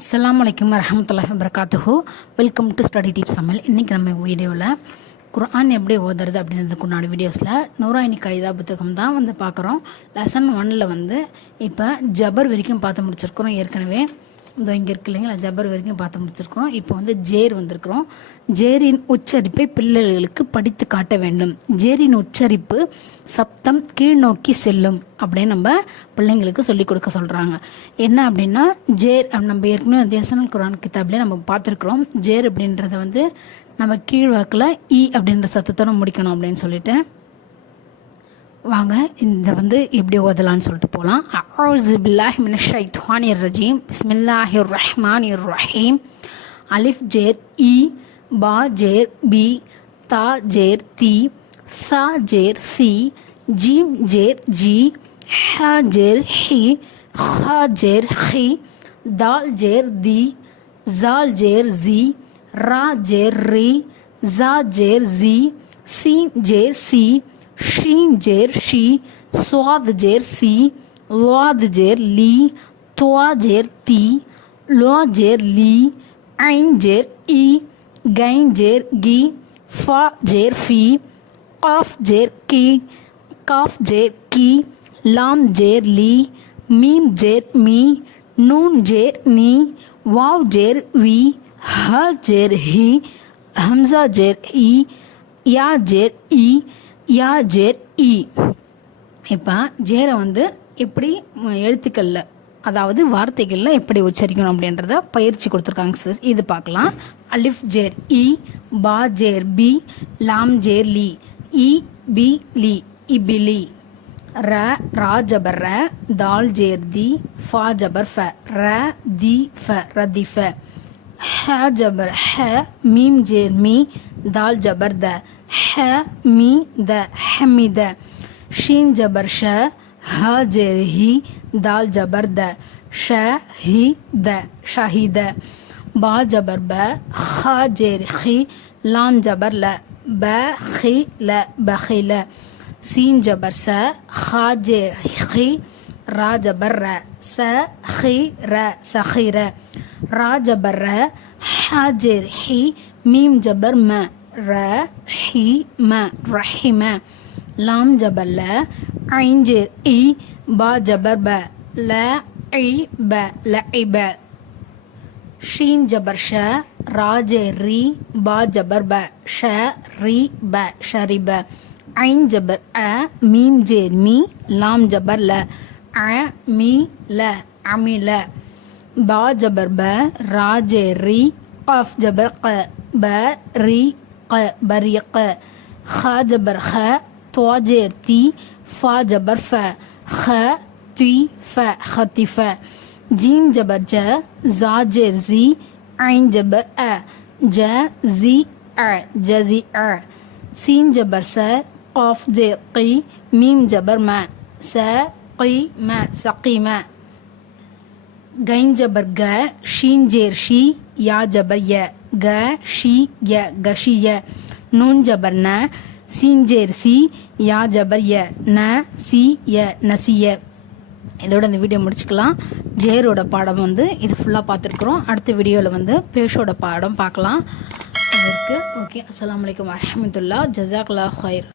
அஸ்ஸலாமு அலைக்கும் வரஹ்மத்துல்லாஹி வபரகாத்துஹு. Welcome to study tips Tamil. இன்றைக்கி நம்ம வீடியோவில் குர்ஆன் எப்படி ஓதுறது அப்படின்றதுக்கு முன்னாடி வீடியோஸில் நூராயினி கைதா புத்தகம் தான் பார்க்குறோம். லெசன் 1 இப்போ ஜபர் வரைக்கும் பார்த்து முடிச்சிருக்கிறோம். ஏற்கனவே இங்கே இருக்கு இல்லைங்களா, ஜபர் வரைக்கும் பார்த்து முடிச்சிருக்கிறோம். இப்போ ஜேர் வந்திருக்கிறோம். ஜேரின் உச்சரிப்பை பிள்ளைகளுக்கு படித்து காட்ட வேண்டும். ஜேரின் உச்சரிப்பு சப்தம் கீழ் நோக்கி செல்லும் அப்படின்னு நம்ம பிள்ளைங்களுக்கு சொல்லிக் கொடுக்க சொல்கிறாங்க. என்ன அப்படின்னா ஜேர் நம்ம ஏற்கனவே தேசனல் குர்ஆன் கிதாப்லேயே நம்ம பார்த்துருக்குறோம். ஜேர் அப்படின்றத நம்ம கீழ் வாக்கில் இ அப்படின்ற சத்தத்தோடு முடிக்கணும் அப்படின்னு சொல்லிட்டு வாங்க இந்த எப்படி ஓதலான்னு சொல்லிட்டு போகலாம். அஊஸு பில்லாஹி மினஷ் ஷைத்தானிர் ரஜீம். பிஸ்மில்லாஹிர் ரஹ்மானிர் ரஹீம். அலிஃப் ஜேர் இ, பா ஜேர் பி, தா ஜேர் தி, சா ஜேர் சி, ஜீம் ஜேர் ஜி, ஹா ஜேர் ஹி, ஹா ஜேர் he, dal ஜேர் the, Jal ஜேர் G, ரா ஜேர் ரி, ஜா ஜேர் ஜி, சீன் ஜேர் சி, ஷீன் ஜேர் ஷி, ஸ்வாத் ஜேர் சி, லாத் ஜேர் லி, துவா ஜேர் தி, லா ஜேர் லி, ஐன் ஜேர் இ, கைன் ஜேர் கி, ஃபா ஜேர் ஃபி, காஃப் ஜேர் கி, காஃப் ஜேர் கி, லாம் ஜேர் லி, மீம் ஜேர் மீ, நூன் ஜேர் நீ, வாவ் ஜேர் வி, ஹ ஜேர் ஹி, ஹம்சா ஜேர் இ, யா ஜேர் இ, யா ஜேர் இ. இப்போ ஜேரை எப்படி எழுத்துக்களில் அதாவது வார்த்தைகளில் எப்படி உச்சரிக்கணும் அப்படின்றத பயிற்சி கொடுத்துருக்காங்க சிஸ். இது பார்க்கலாம். அலிஃப் ஜேர் இ, பா ஜேர் பி, லாம் ஜேர் லி, இ பி லி, இபிலி. ர ரா ஜபர் ர, தால் ஜேர் தி, ஃபா ஜபர் ஃப, ர தி ஃப, ரதிஃப. ஹ ஜபர் ஹ, மீம் ஜேர் மீ, தால் ஜபர் த, ஹ மீ த, ஹமித. ஷீன் ஜபர் ஷ, ஹ ஜேர் ஹி, தால் ஜபர் த, ஷ ஹி த, ஷஹித. பா ஜபர் ப, ஹ ஜேர் ஹி, லாம் ஜபர் ல, ப ஹி ல, பஹில. சீன் ஜபர் ச, ஹ ஜேர் ஹி, ரா ஜபர் ர, ச ஹி ர, சஹிர. ரா ஜபர் ர, ஹ ஜேர் ஹி, மீம் ஜபர் ம, ர ஹி ம, ரஹிம. லாம் ஜபர் ல, ஐன் ஜேர் இ, பா ஜபர் ப, ல இ ப, லஇப. ஷீன் ஜபர் ஷ, ரா ஜேர் ரி, பா ஜபர் ப, ஷ ரி ப, ஷரிப. ஐன் ஜபர் அ, மீம் ஜேர் மீ, லாம் ஜபர் ல, அ மீ ல, அமில. பா ஜபர் ப, ரா ஜேர் ரி, கஃப் ஜபர் க, ப ரி க, பரிக. ஹ ஜபர் ஹ, துவா ஜேர் தி, ஃபா ஜபர் ஃப, ஹ தி ஃப, ஹதிஃப. ஜீம் ஜபர் ஜ, ஜா ஜேர் ஜி, ஐன் ஜபர் அ, ஜ ஜி அ, ஜஸி அ. சீன் ஜபர் ச, காஃப் ஜேர் கி, மீம் ஜபர் ம, ச கி ம, சகீம. கைன் ஜபர் க, ஷீன் ஜேர் ஷி, யா ஜபர் ய, க ஷி ய, கஷிய. நூன் ஜபர் ந, சீன் ஜேர் சி, யா ஜபர் ய, ந சி ய, நசிய. இதோட இந்த வீடியோ முடிச்சுக்கலாம். ஜேரோட பாடம் இது ஃபுல்லாக பார்த்துருக்குறோம். அடுத்த வீடியோவில் பேஷோட பாடம் பார்க்கலாம். அது இருக்குது. ஓகே, அஸ்ஸலாமு அலைக்கும் வரஹ்மத்துல்லாஹ். ஜஸாக்கல்லாஹு ஹைர்.